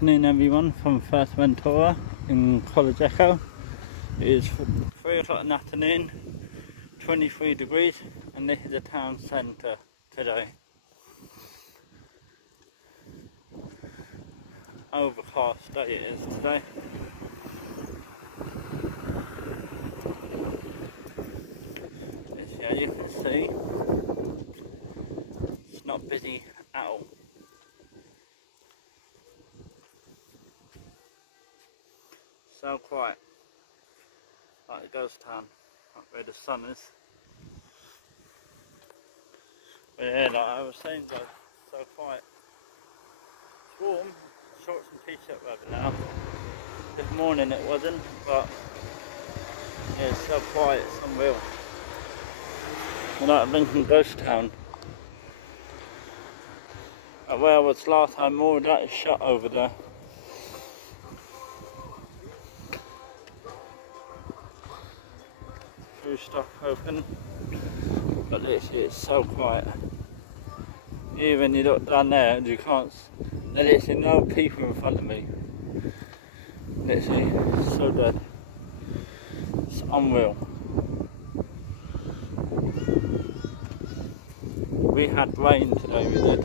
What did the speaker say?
afternoon everyone from Fuerteventura in Corralejo. It is 3 o'clock in the afternoon, 23 degrees, and this is the town centre today. Overcast day it is today. As you can see, it's not busy at all. So quiet, like a ghost town, like where the sun is. But yeah, like I was saying though, so quiet. It's warm, shorts and t-shirt weather now. This morning it wasn't, but yeah, it's so quiet, it's unreal. Like a Lincoln ghost town. Where I was last time, all of that is shut over there. Few stuff open, but literally it's so quiet. Even you look down there, you can't. There's literally no people in front of me. Literally, it's so dead. It's unreal. We had rain today, we did.